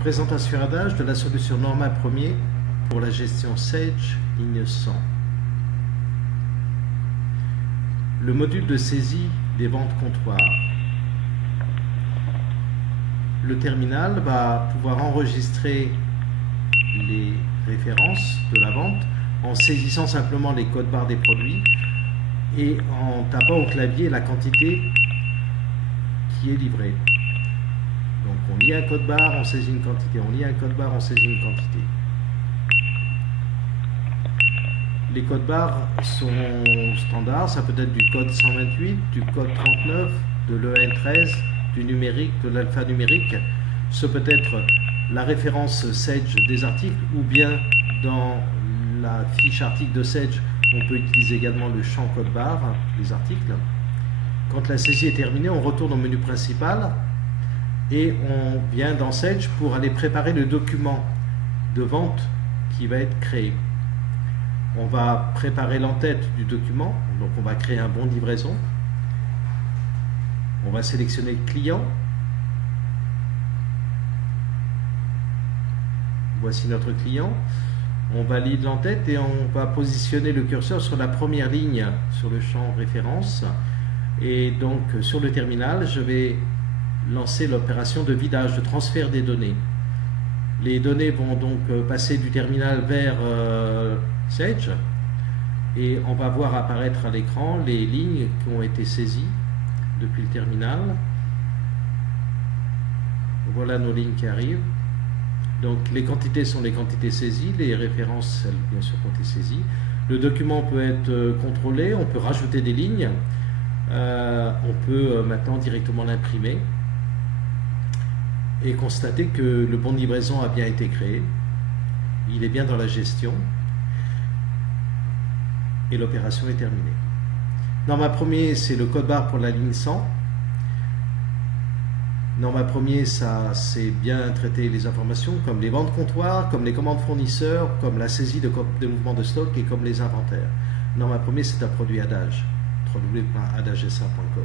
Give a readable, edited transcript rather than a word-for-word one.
Présentation adage de la solution Norma Premier pour la gestion Sage ligne 100. Le module de saisie des ventes comptoirs. Le terminal va pouvoir enregistrer les références de la vente en saisissant simplement les codes barres des produits et en tapant au clavier la quantité qui est livrée. Donc on lit un code barre, on saisit une quantité, on lit un code barre, on saisit une quantité. Les codes barres sont standards, ça peut être du code 128, du code 39, de l'EN13, du numérique, de l'alphanumérique. Ce peut être la référence Sage des articles ou bien dans la fiche article de Sage, on peut utiliser également le champ code barre des articles. Quand la saisie est terminée, on retourne au menu principal et on vient dans Sage pour aller préparer le document de vente qui va être créé. On va préparer l'entête du document, donc on va créer un bon de livraison. On va sélectionner le client. Voici notre client. On valide l'entête et on va positionner le curseur sur la première ligne sur le champ référence. Et donc sur le terminal, je vais lancer l'opération de vidage, de transfert des données. Les données vont donc passer du terminal vers Sage et on va voir apparaître à l'écran les lignes qui ont été saisies depuis le terminal. Voilà nos lignes qui arrivent. Donc les quantités sont les quantités saisies, les références, celles bien sûr ont été saisies. Le document peut être contrôlé, on peut rajouter des lignes, on peut maintenant directement l'imprimer et constater que le bon de livraison a bien été créé, il est bien dans la gestion et l'opération est terminée. Norma Premier, c'est le code barre pour la ligne 100. Norma Premier, ça c'est bien traiter les informations comme les ventes comptoirs, comme les commandes fournisseurs, comme la saisie de mouvements de stock et comme les inventaires. Norma Premier, c'est un produit Adage, www.adagesa.com.